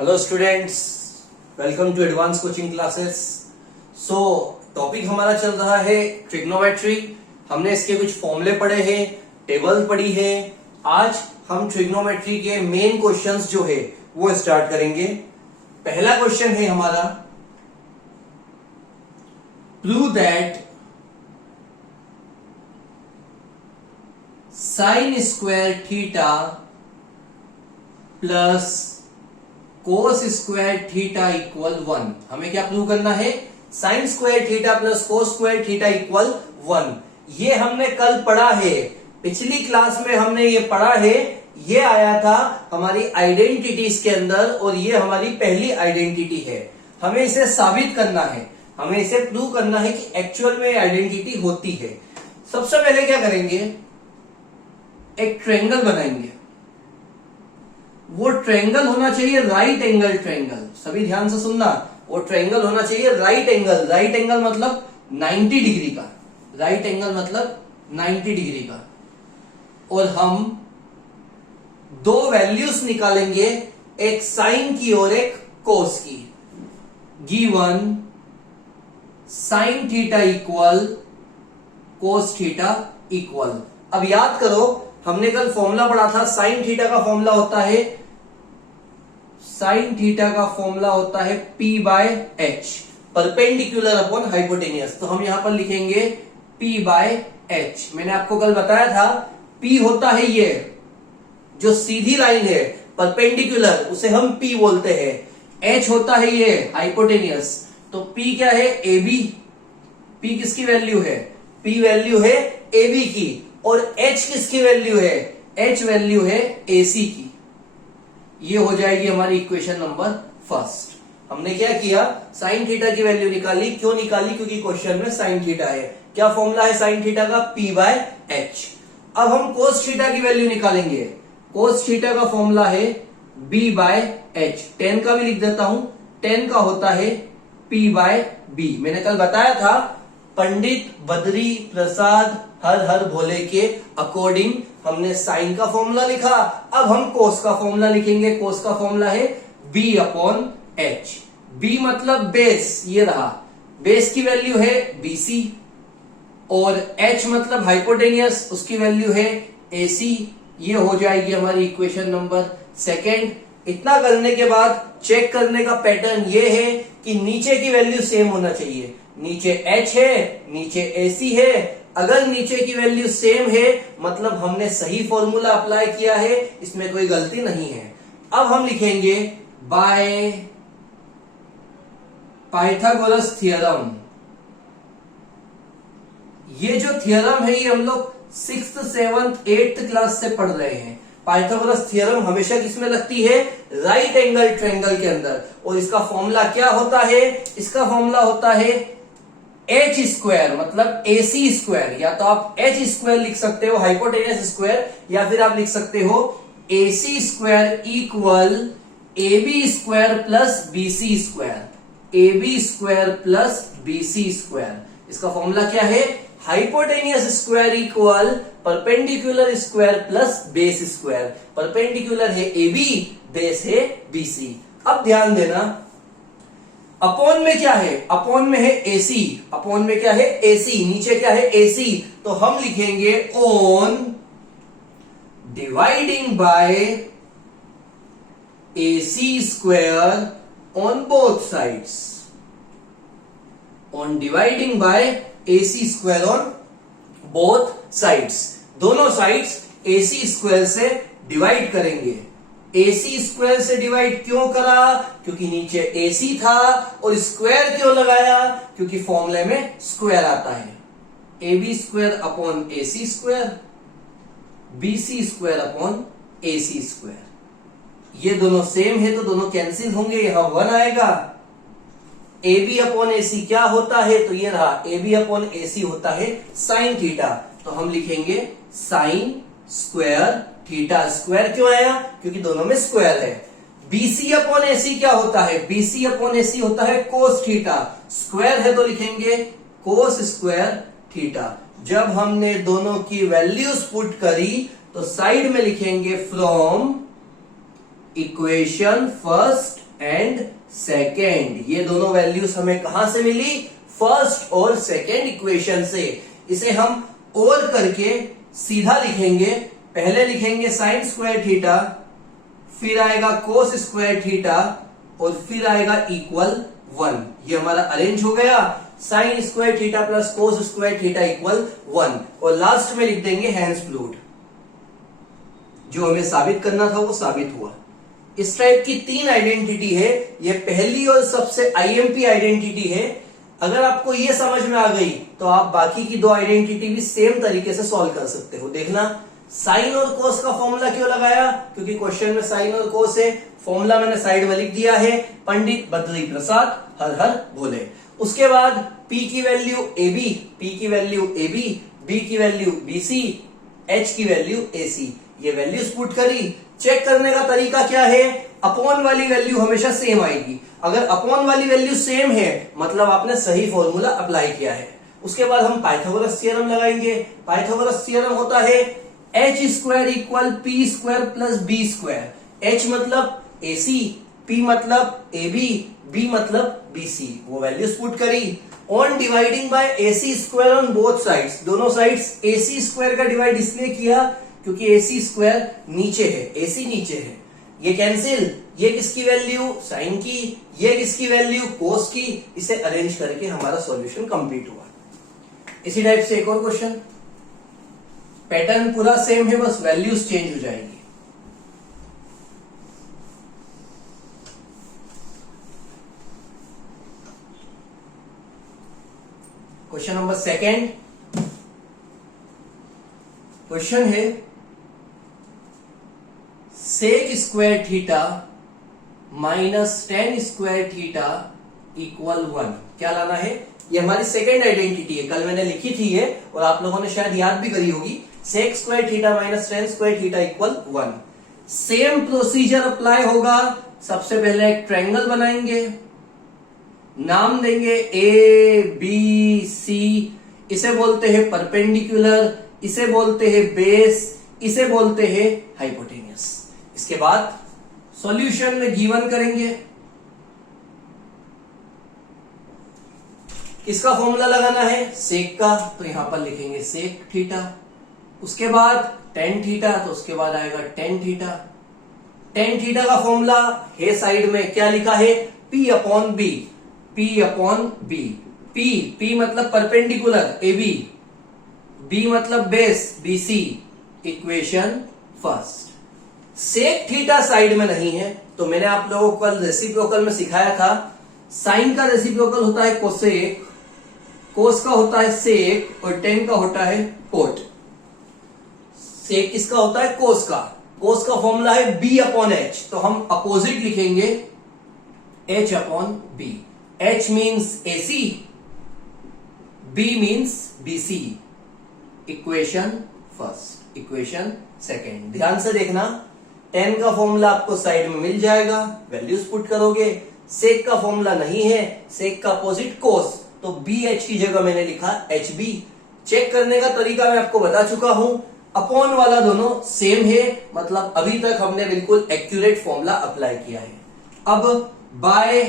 Hello students, welcome to advance coaching classes. So topic हमारा चल रहा है ट्रिग्नोमेट्री। हमने इसके कुछ फॉर्मूले पढ़े हैं, टेबल पढ़ी है। आज हम ट्रिग्नोमेट्री के मेन क्वेश्चंस जो है वो स्टार्ट करेंगे। पहला क्वेश्चन है हमारा, prove that sine square theta plus cos square theta equal 1। हमें क्या प्रूव करना है? Sine square theta plus cos square theta equal 1। ये हमने कल पढ़ा है, पिछली क्लास में हमने ये पढ़ा है। ये आया था हमारी आइडेंटिटीज के अंदर और ये हमारी पहली आइडेंटिटी है। हमें इसे साबित करना है, हमें इसे प्रूव करना है कि एक्चुअल में आइडेंटिटी होती है। सबसे पहले क्या करेंगे, एक ट्रायंगल बनाएंगे। वो ट्रायंगल होना चाहिए राइट एंगल ट्रायंगल। सभी ध्यान से सुनना, वो ट्रायंगल होना चाहिए राइट एंगल। राइट एंगल मतलब 90 डिग्री का। राइट एंगल मतलब 90 डिग्री का। और हम दो वैल्यूज निकालेंगे, एक साइन की और एक कोस की। Given sine theta equal cos theta equal. अब याद करो, हमने कल फॉर्मूला पढ़ा था। साइन थीटा का फॉर्मूला होता है, साइन थीटा का फॉर्मूला होता है P by H, perpendicular upon hypotenuse. तो हम यहां पर लिखेंगे P बाय एच। मैंने आपको कल बताया था, P होता है ये जो सीधी लाइन है परपेंडिकुलर, उसे हम P बोलते हैं। H होता है ये हाइपोटेनियस। तो P क्या है? AB। P किसकी वैल्यू है? P वैल्यू है AB की। और H किसकी वैल्यू है? H वैल्यू है AC की। ये हो जाएगी हमारी इक्वेशन नंबर फर्स्ट। हमने क्या किया, साइन थीटा की वैल्यू निकाली। क्यों निकाली? क्योंकि क्वेश्चन में साइन थीटा है। क्या फॉर्मूला है साइन थीटा का? P by H. अब हम कोस थीटा की वैल्यू निकालेंगे। कोस थीटा का फॉर्मूला है B बाय एच। 10 का भी लिख देता हूं, 10 का होता है P बाय B। मैंने कल बताया था, पंडित बद्री प्रसाद हर हर भोले के अकॉर्डिंग हमने साइन का फॉर्मूला लिखा। अब हम कोस का फॉर्मूला लिखेंगे। कोस का फॉर्मूला है B अपॉन एच। B मतलब बेस, ये रहा। बेस की वैल्यू है BC और H मतलब हाइपोटेनियस, उसकी वैल्यू है AC। ये हो जाएगी हमारी इक्वेशन नंबर सेकेंड। इतना करने के बाद चेक करने का पैटर्न ये है कि नीचे की वैल्यू सेम होना चाहिए। नीचे H है, नीचे AC है। अगर नीचे की वैल्यू सेम है मतलब हमने सही फॉर्मूला अप्लाई किया है, इसमें कोई गलती नहीं है। अब हम लिखेंगे बाय पाइथागोरस थ्योरम। ये जो थ्योरम है ये हम लोग 6th 7th 8th क्लास से पढ़ रहे हैं। पाइथागोरस थ्योरम हमेशा किसमें लगती है? राइट एंगल ट्रायंगल के अंदर। और इसका फॉर्मूला क्या होता है? इसका फॉर्मूला होता है एच स्क्वायर मतलब AC स्क्वायर। या तो आप H स्क्वायर लिख सकते हो, हाइपोटेनियस स्क्वायर, या फिर आप लिख सकते हो AC square equal AB square plus BC square. AB square plus BC square. इसका फॉर्मूला क्या है? Hypotenuse square equal perpendicular square plus base square. Perpendicular है AB, बेस है BC। अब ध्यान देना, अपॉन में क्या है? अपॉन में है AC। अपॉन में क्या है? AC। नीचे क्या है? AC। तो हम लिखेंगे on dividing by AC square on both sides. On dividing by AC square on both sides. दोनों साइड्स AC स्क्वायर से डिवाइड करेंगे। AC स्क्वायर से डिवाइड क्यों करा? क्योंकि नीचे AC था। और स्क्वायर क्यों लगाया? क्योंकि फॉर्मूले में स्क्वायर आता है। AB square upon AC square, BC square upon AC square. ये दोनों सेम है तो दोनों कैंसिल होंगे, यहां 1 आएगा। AB अपॉन AC क्या होता है? तो ये रहा, AB अपॉन AC होता है साइन थीटा। तो हम लिखेंगे साइन स्क्वायर थीटा। स्क्वायर क्यों आया? क्योंकि दोनों में स्क्वायर है। BC अपॉन AC क्या होता है? BC अपॉन AC होता है कोस थीटा। स्क्वायर है तो लिखेंगे कोस स्क्वायर थीटा। जब हमने दोनों की वैल्यूज पुट करी तो साइड में लिखेंगे from equation first and second. ये दोनों वैल्यूज हमें कहां से मिली? फर्स्ट और सेकेंड इक्वेशन से। इसे हम और करके सीधा लिखेंगे। पहले लिखेंगे साइन स्क्वायर थीटा, फिर आएगा कोस स्क्वायर थीटा और फिर आएगा इक्वल 1। ये हमारा अरेंज हो गया। Sine square theta plus cos square theta equal 1 और लास्ट में लिख देंगे हैंस प्रूव्ड। जो हमें साबित करना था वो साबित हुआ। इस टाइप की 3 आइडेंटिटी है। ये पहली और सबसे आईएमपी आइडेंटिटी है। अगर आपको ये समझ में आ गई तो आप बाकी की 2 आइडेंटिटी भी सेम तरीके से सॉल्व कर सकते हो। देखना, साइन और कोस का फॉर्मूला क्यों लगाया? क्योंकि क्वेश्चन में साइन और कोस है। फॉर्मूला मैंने साइड में लिख दिया है, पंडित बद्री प्रसाद हर हर भोले। उसके बाद P की वैल्यू AB, P की वैल्यू AB, B की वैल्यू BC, H की वैल्यू AC। ये वैल्यूज पुट करी। चेक करने का तरीका क्या है? अपॉन वाली वैल्यू हमेशा सेम आएगी। अगर अपॉन वाली वैल्यू सेम है मतलब आपने सही फॉर्मूला अप्लाई किया है। उसके बाद हम पाइथागोरस थ्योरम लगाएंगे। पाइथागोरस थ्योरम होता है h square equal P square plus B square. h मतलब AC, P मतलब AB, B मतलब BC। वो वैल्यूज पुट करी। On dividing by AC square on both sides. दोनों साइड्स AC स्क्वायर का डिवाइड इसलिए किया क्योंकि AC स्क्वायर नीचे है, AC नीचे है। ये कैंसिल। ये किसकी वैल्यू? साइन की। ये किसकी वैल्यू? कोस की। इसे अरेंज करके हमारा सॉल्यूशन कंप्लीट हुआ। इसी टाइप से एक और क्वेश्चन। पैटर्न पूरा सेम है, बस वैल्यूज चेंज हो जाएगी। Question number 2। क्वेश्चन है sec square theta minus tan square theta equal 1। क्या लाना है? ये हमारी सेकेंड आइडेंटिटी है। कल मैंने लिखी थी ये और आप लोगों ने शायद याद भी करी होगी। Sec square theta minus tan square theta equal 1। Same procedure apply होगा। सबसे पहले एक ट्रायंगल बनाएंगे, नाम देंगे ए बी सी। इसे बोलते हैं परपेंडिकुलर, इसे बोलते हैं बेस, इसे बोलते हैं हाइपोटेन्यूस। इसके बाद सॉल्यूशन में गिवन करेंगे। किसका फॉर्मूला लगाना है? सेक का। तो यहां पर लिखेंगे सेक थीटा। उसके बाद टेन थीटा, तो उसके बाद आएगा टेन थीटा। टेन थीटा का फॉर्मूला है साइड में। क्या लिखा है? P upon B. P upon B. P मतलब परपेंडिकुलर AB, B मतलब base BC। Equation first. Sec theta side में नहीं है तो मैंने आप लोगों को कल रेसिप्रोकल में सिखाया था। साइन का रेसिप्रोकल होता है कोसेक, कोस का होता है सेक और टेन का होता है कोट। सेक किसका होता है? कोस का। कोस का फॉर्मूला है B अपॉन H। तो हम अपोजिट लिखेंगे H upon B। H means AC, B means BC। Equation first, equation second. ध्यान से देखना, टेन का फॉर्मूला आपको साइड में मिल जाएगा, वैल्यूज पुट करोगे। सेक का फॉर्मूला नहीं है, सेक का अपोजिट कोस, तो BH की जगह मैंने लिखा HB। चेक करने का तरीका मैं आपको बता चुका हूं। अपॉन वाला दोनों सेम है, मतलब अभी तक हमने बिल्कुल एक्यूरेट फॉर्मूला अप्लाई किया है। अब बाय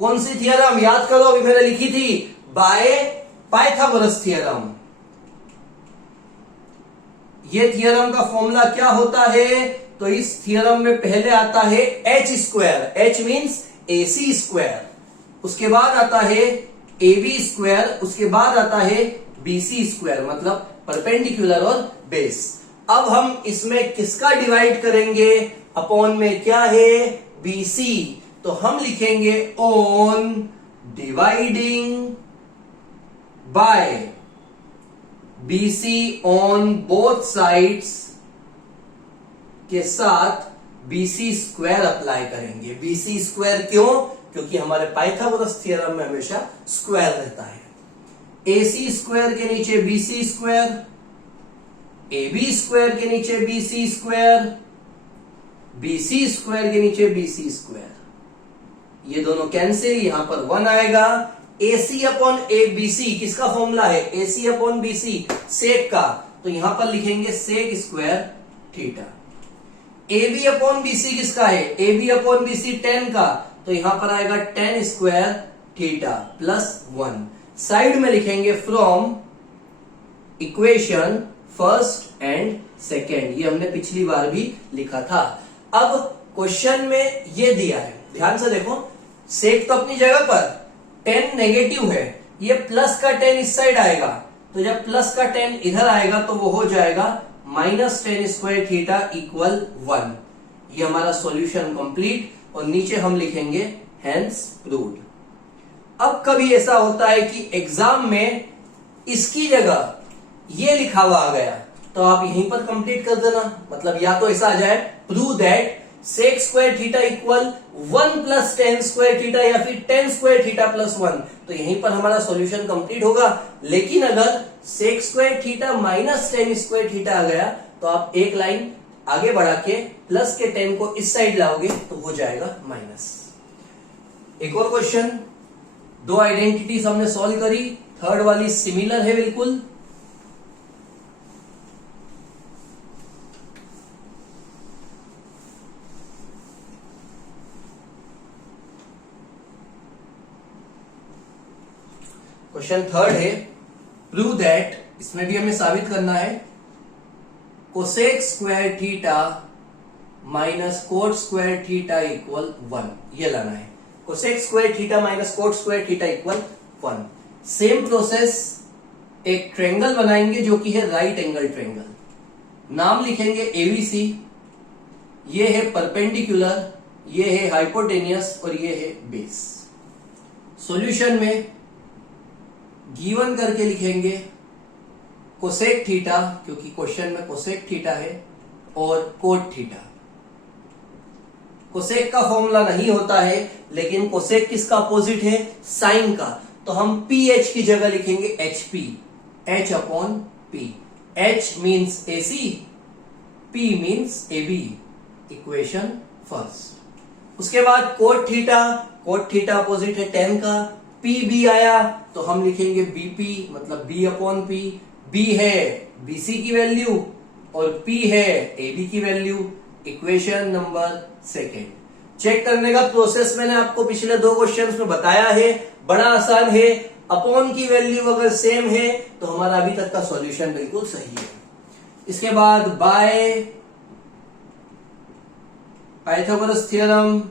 कौन सी थियरम याद करो? अभी मैंने लिखी थी बाय पाइथागोरस थ्योरम। ये थियरम का फॉर्मूला क्या होता है? तो इस थियरम में पहले आता है H square. H means AC square. उसके बाद आता है AB स्क्वायर। उसके बाद आता है BC स्क्वायर, मतलब परपेंडिकुलर और बेस। अब हम इसमें किसका डिवाइड करेंगे? अपॉन में क्या है? BC। तो हम लिखेंगे on dividing by BC on both sides के साथ BC स्क्वायर अप्लाई करेंगे। BC स्क्वायर क्यों? क्योंकि हमारे पाइथागोरस थ्योरम में हमेशा स्क्वायर रहता है। AC स्क्वायर के नीचे BC स्क्वायर, AB स्क्वायर के नीचे BC स्क्वायर, BC स्क्वायर के नीचे BC स्क्वायर। ये दोनों कैंसिल, यहां पर 1 आएगा। AC अपॉन ABC किसका फॉर्मूला है? AC अपॉन BC सेक का। तो यहां पर लिखेंगे sec square theta. AB upon BC किसका है? AB अपॉन BC 10 का। तो यहां पर आएगा ten square theta plus 1। Side में लिखेंगे from equation first and second, ये हमने पिछली बार भी लिखा था। अब क्वेश्चन में ये दिया है, ध्यान से देखो, सेक तो अपनी जगह पर, 10 नेगेटिव है, ये प्लस का 10 इस साइड आएगा, तो जब प्लस का 10 इधर आएगा तो वो हो जाएगा माइनस 10 स्क्वायर थीटा इक्वल 1। ये हमारा सॉल्यूशन कंप्लीट, और नीचे हम लिखेंगे हेंस प्रूव्ड। अब कभी ऐसा होता है कि एग्जाम में इसकी जगह ये लिखा हुआ आ गया, तो आप यहीं पर कंप्लीट कर देना। मतलब या तो ऐसा आ जाए prove that sec square theta equal 1 plus 10 square theta, या फिर 10 स्क्वायर थीटा प्लस 1, तो यहीं पर हमारा सॉल्यूशन कंप्लीट होगा। लेकिन अगर sec square theta minus 10 square theta आ गया, तो आप एक लाइन आगे बढ़ा के प्लस के 10 को इस साइड लाओगे तो हो जाएगा माइनस। एक और क्वेश्चन, दो आइडेंटिटीज हमने सॉल्व करी, थर्ड वाली सिमिलर है बिल्कुल। क्वेश्चन थर्ड है, प्रूव दैट, इसमें भी हमें साबित करना है, cosec square theta minus cot square theta equal 1, ये लाना है। Cosec square theta minus cot square theta equal 1। Same process, एक ट्रेंगल बनाएंगे जो कि है राइट एंगल ट्रेंगल, नाम लिखेंगे एबीसी, ये है परपेंडिकुलर, ये है हाइपोटेनियस और ये है बेस। सॉल्यूशन में गिवन करके लिखेंगे कोसेक थीटा, क्योंकि क्वेश्चन में कोसेक थीटा है, और कोट थीटा। कोसेक का फॉर्मूला नहीं होता है, लेकिन कोसेक किसका अपोजिट है, साइन का, तो हम पी एच की जगह लिखेंगे H P, H upon P. H means AC, P means AB, equation first. उसके बाद कोट थीटा अपोजिट है टेन का, पी बी आया तो हम लिखेंगे बीपी, मतलब बी अपॉन पी। बी है बीसी की वैल्यू और पी है एबी की value, equation number second. Check करने का प्रोसेस मैंने आपको पिछले दो क्वेश्चंस में बताया है, बड़ा आसान है। अपॉन की वैल्यू अगर सेम है तो हमारा अभी तक का सॉल्यूशन बिल्कुल सही है। इसके बाद by Pythagoras theorem,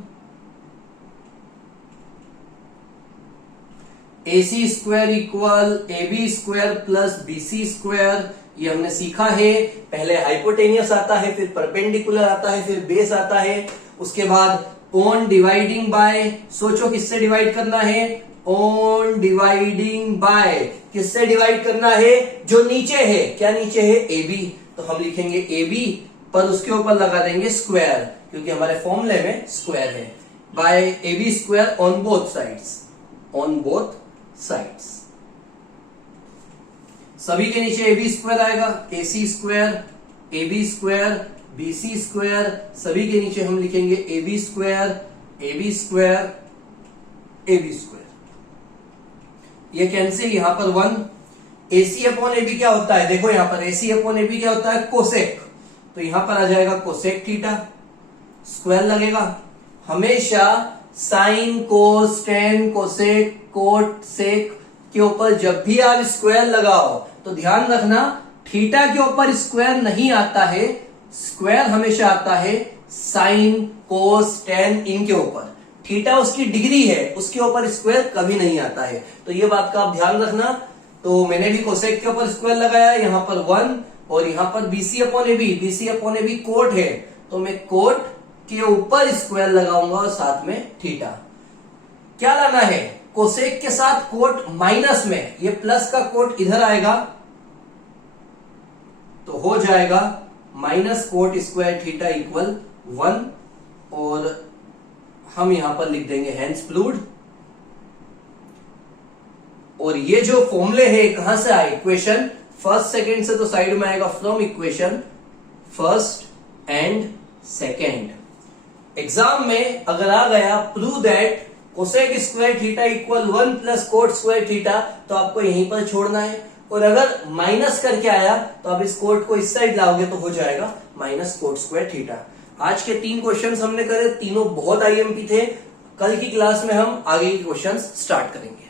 AC square equal AB square plus BC square, ये हमने सीखा है। पहले हाइपोटेनियस आता है, फिर परपेंडिकुलर आता है, फिर बेस आता है। उसके बाद ऑन डिवाइडिंग बाय, सोचो किससे डिवाइड करना है, ऑन डिवाइडिंग बाय, किससे डिवाइड करना है, जो नीचे है, क्या नीचे है, AB, तो हम लिखेंगे AB पर उसके ऊपर लगा देंगे स्क्वायर, क्योंकि हमारे फॉर्मूले में स्क्वायर है। By AB square on both sides, on both sides. सभी के नीचे AB स्क्वायर आएगा, AC square, AB square, BC square, सभी के नीचे हम लिखेंगे AB square, AB square, AB square. ये कैंसिल, यहां पर 1। AC अपॉन AB क्या होता है, देखो यहां पर AC अपॉन AB क्या होता है, कोसेक, तो यहां पर आ जाएगा कोसेक थीटा, स्क्वायर लगेगा। हमेशा साइन, कोस, टेन, कोसेक, कोट, सेक के ऊपर जब भी आप स्क्वायर लगाओ तो ध्यान रखना थीटा के ऊपर स्क्वायर नहीं आता है, स्क्वायर हमेशा आता है साइन, कोस, टेन, इनके ऊपर। थीटा उसकी डिग्री है, उसके ऊपर स्क्वायर कभी नहीं आता है, तो ये बात का आप ध्यान रखना। तो मैंने भी कोसेक के ऊपर स्क्वायर लगाया, यहां पर 1, और यहां पर BC अपॉन AB, BC अपॉन AB कोट है, तो मैं कोट के ऊपर स्क्वायर लगाऊंगा और साथ में थीटा। क्या लाना है, कोसेक के साथ कोट माइनस में, ये प्लस का कोट इधर आएगा तो हो जाएगा minus cot square theta equal 1, और हम यहां पर लिख देंगे हेंस प्रूव्ड। और ये जो फॉर्मूले है कहां से आए, इक्वेशन फर्स्ट सेकेंड से, तो साइड में आएगा from equation first and second. Exam में अगर आ गया prove that cosec square theta equal 1 plus coat square theta, तो आपको यहीं पर छोड़ना है, और अगर माइनस करके आया तो आप इस कोट को इस साइड लाओगे तो हो जाएगा माइनस कोट स्क्वायर थीटा। आज के 3 क्वेश्चंस हमने करे, तीनों बहुत आईएमपी थे। कल की क्लास में हम आगे के क्वेश्चंस स्टार्ट करेंगे।